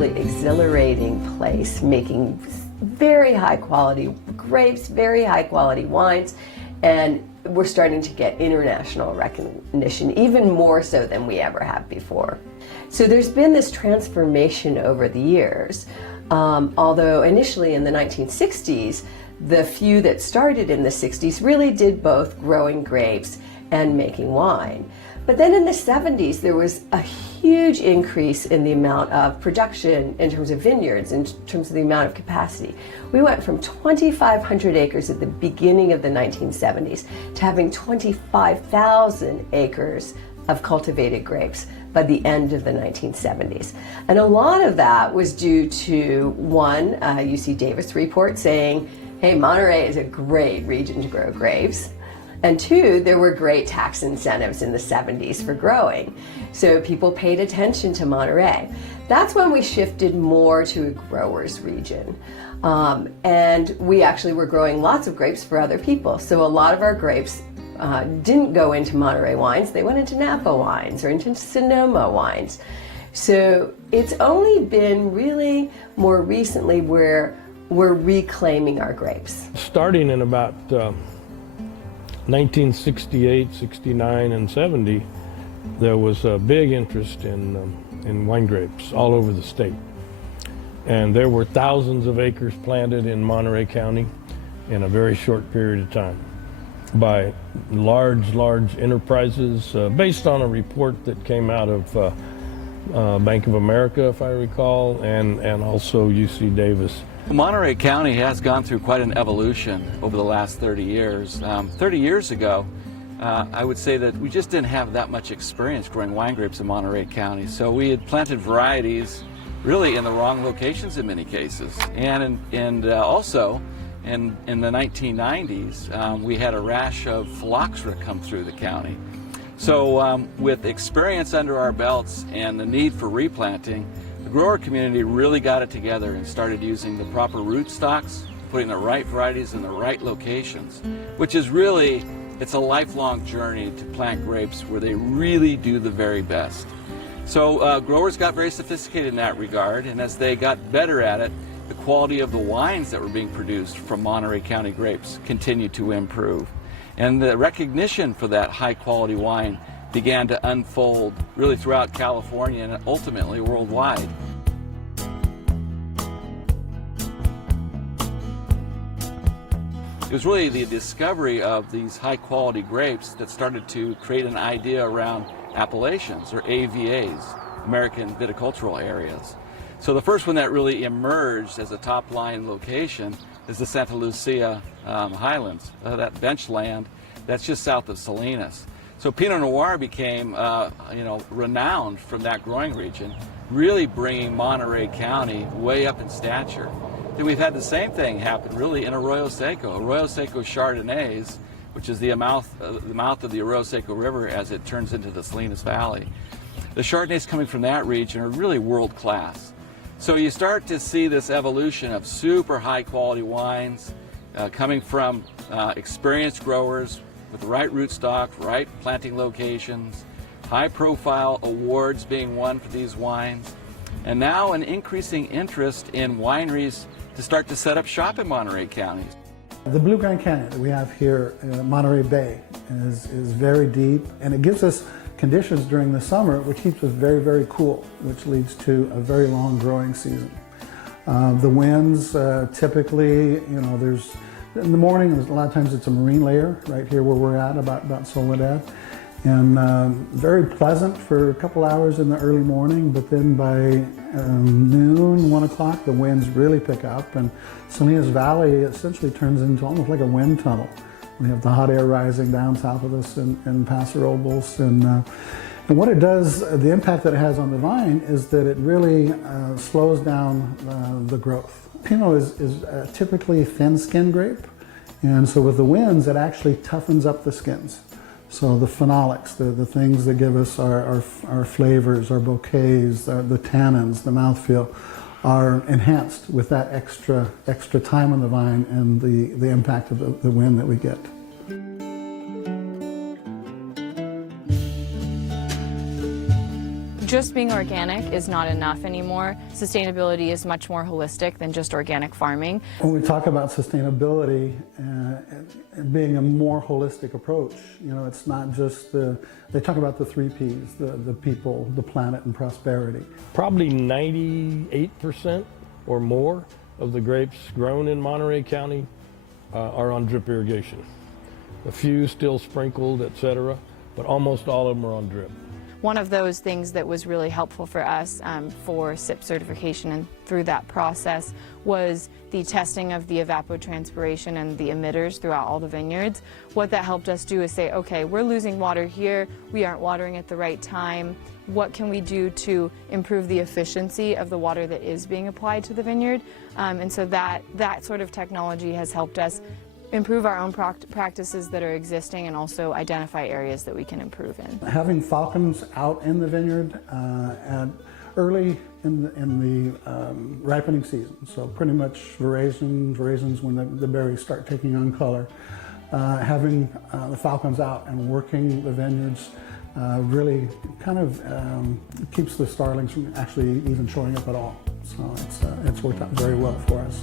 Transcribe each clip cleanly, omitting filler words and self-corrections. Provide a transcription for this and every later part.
really exhilarating place, making very high quality grapes, very high quality wines, and we're starting to get international recognition, even more so than we ever have before. So there's been this transformation over the years, although initially in the 1960s, the few that started in the 60s really did both growing grapes and making wine. But then in the 70s, there was a huge increase in the amount of production in terms of vineyards, in terms of the amount of capacity. We went from 2,500 acres at the beginning of the 1970s to having 25,000 acres of cultivated grapes by the end of the 1970s. And a lot of that was due to, one, UC Davis report saying, hey, Monterey is a great region to grow grapes. And two, there were great tax incentives in the 70s for growing. So people paid attention to Monterey. That's when we shifted more to a grower's region. And we actually were growing lots of grapes for other people. So a lot of our grapes didn't go into Monterey wines, they went into Napa wines or into Sonoma wines. So it's only been really more recently where we're reclaiming our grapes. Starting in about 1968, 69, and 70, there was a big interest in wine grapes all over the state. And there were thousands of acres planted in Monterey County in a very short period of time by large enterprises based on a report that came out of Bank of America, if I recall, and also UC Davis. Monterey County has gone through quite an evolution over the last 30 years. 30 years ago, I would say that we just didn't have that much experience growing wine grapes in Monterey County. So we had planted varieties really in the wrong locations in many cases. And also, in the 1990s, we had a rash of phylloxera come through the county. So with experience under our belts and the need for replanting, the grower community really got it together and started using the proper rootstocks, putting the right varieties in the right locations, which is really, it's a lifelong journey to plant grapes where they really do the very best. So growers got very sophisticated in that regard, and as they got better at it, the quality of the wines that were being produced from Monterey County grapes continued to improve. And the recognition for that high quality wine began to unfold really throughout California and ultimately worldwide. It was really the discovery of these high quality grapes that started to create an idea around appellations, or AVAs, American Viticultural Areas. So the first one that really emerged as a top line location is the Santa Lucia Highlands, that bench land that's just south of Salinas. So Pinot Noir became renowned from that growing region, really bringing Monterey County way up in stature. Then we've had the same thing happen really in Arroyo Seco. Arroyo Seco Chardonnays, which is the mouth of the Arroyo Seco River as it turns into the Salinas Valley. The Chardonnays coming from that region are really world class. So you start to see this evolution of super high quality wines coming from experienced growers with the right rootstock, right planting locations, high profile awards being won for these wines, and now an increasing interest in wineries to start to set up shop in Monterey County. The Blue Grand Canyon that we have here in Monterey Bay is very deep, and it gives us conditions during the summer which keeps us very cool, which leads to a very long growing season. The winds typically, there's in the morning, a lot of times it's a marine layer right here where we're at, about Soledad, and very pleasant for a couple hours in the early morning, but then by noon, 1 o'clock, the winds really pick up, and Salinas Valley essentially turns into almost like a wind tunnel. We have the hot air rising down south of us in Paso Robles, and what it does, the impact that it has on the vine is that it really slows down the growth. Pinot is typically thin-skinned grape, and so with the winds, it actually toughens up the skins. So the phenolics, the things that give us our flavors, our bouquets, the tannins, the mouthfeel, are enhanced with that extra time on the vine and the impact of the wind that we get. just being organic is not enough anymore. Sustainability is much more holistic than just organic farming. When we talk about sustainability and being a more holistic approach, you know, it's not just they talk about the 3 Ps, the people, the planet, and prosperity. Probably 98% or more of the grapes grown in Monterey County are on drip irrigation. A few still sprinkled, etc., but almost all of them are on drip. One of those things that was really helpful for us for SIP certification and through that process was the testing of the evapotranspiration and the emitters throughout all the vineyards. What that helped us do is say, okay, we're losing water here, we aren't watering at the right time. What can we do to improve the efficiency of the water that is being applied to the vineyard? And so that sort of technology has helped us improve our own practices that are existing and also identify areas that we can improve in. Having falcons out in the vineyard early in the ripening season, so pretty much raisins when the berries start taking on color. Having the falcons out and working the vineyards really kind of keeps the starlings from actually even showing up at all. So it's worked out very well for us.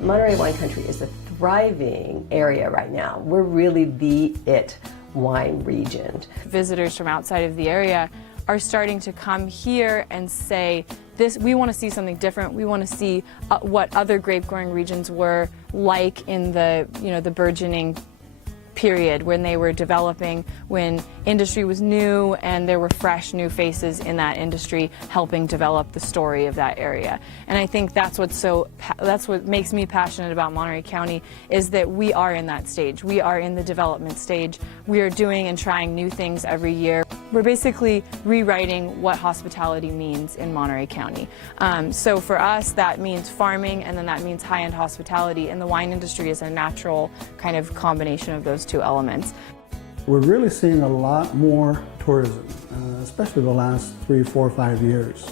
Monterey wine country is a thriving area right now. We're really the wine region. Visitors from outside of the area are starting to come here and say, we want to see something different. We want to see what other grape growing regions were like in the burgeoning period when they were developing, when industry was new and there were fresh new faces in that industry helping develop the story of that area. And I think that's what makes me passionate about Monterey County, is that we are in that stage. We are in the development stage. We are doing and trying new things every year. We're basically rewriting what hospitality means in Monterey County. So for us, that means farming, and then that means high-end hospitality, and the wine industry is a natural kind of combination of those 2 elements. We're really seeing a lot more tourism, especially the last 3, 4, 5 years.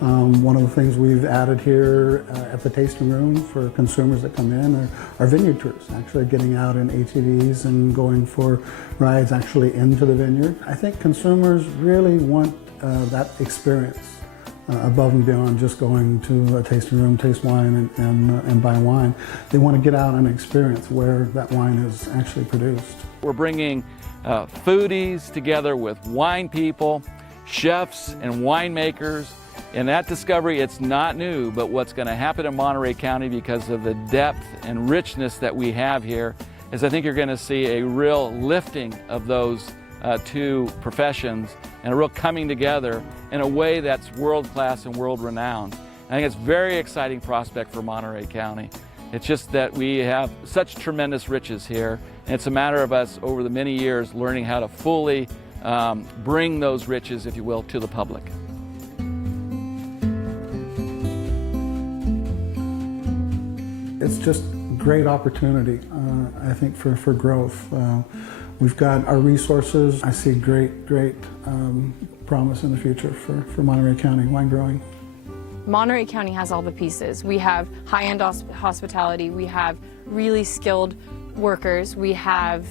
One of the things we've added here at the tasting room for consumers that come in are vineyard tours, actually getting out in ATVs and going for rides actually into the vineyard. I think consumers really want that experience above and beyond just going to a tasting room, taste wine, and buy wine. They want to get out and experience where that wine is actually produced. We're bringing foodies together with wine people, chefs, and winemakers. In that discovery, it's not new, but what's going to happen in Monterey County because of the depth and richness that we have here is I think you're going to see a real lifting of those 2 professions and a real coming together in a way that's world-class and world-renowned. I think it's a very exciting prospect for Monterey County. It's just that we have such tremendous riches here, and it's a matter of us over the many years learning how to fully bring those riches, if you will, to the public. It's just great opportunity, I think, for growth. We've got our resources. I see great promise in the future for Monterey County wine growing. Monterey County has all the pieces. We have high-end hospitality, we have really skilled workers, we have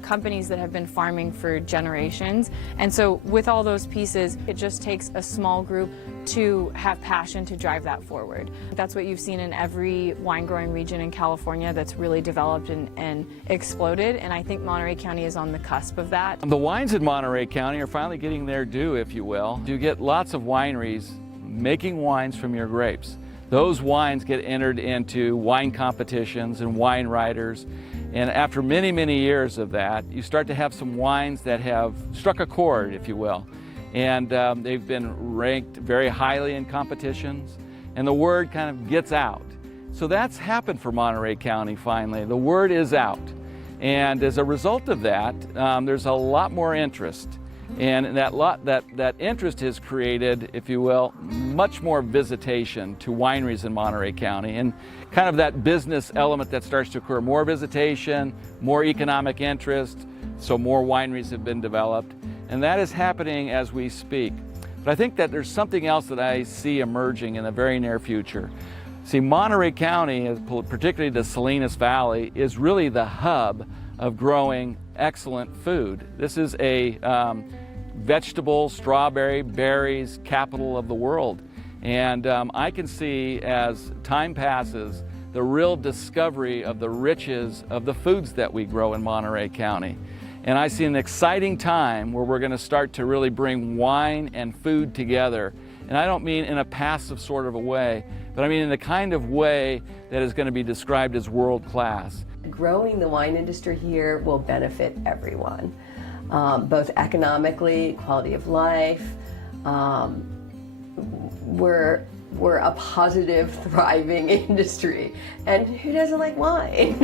companies that have been farming for generations, and so with all those pieces, it just takes a small group to have passion to drive that forward. That's what you've seen in every wine growing region in California that's really developed and exploded, and I think Monterey County is on the cusp of that. The wines in Monterey County are finally getting their due, if you will. You get lots of wineries making wines from your grapes. Those wines get entered into wine competitions and wine writers. And after many, many years of that, you start to have some wines that have struck a chord, if you will. And they've been ranked very highly in competitions, and the word kind of gets out. So that's happened for Monterey County finally. The word is out. And as a result of that, there's a lot more interest. And that interest has created, if you will, much more visitation to wineries in Monterey County, and kind of that business element that starts to occur. More visitation, more economic interest, so more wineries have been developed, and that is happening as we speak. But I think that there's something else that I see emerging in the very near future. See, Monterey County, particularly the Salinas Valley, is really the hub of growing excellent food. This is a vegetable, strawberry, berries capital of the world. And I can see, as time passes, the real discovery of the riches of the foods that we grow in Monterey County. And I see an exciting time where we're going to start to really bring wine and food together. And I don't mean in a passive sort of a way, but I mean in the kind of way that is going to be described as world class. Growing the wine industry here will benefit everyone, both economically, quality of life. We're a positive, thriving industry, and who doesn't like wine?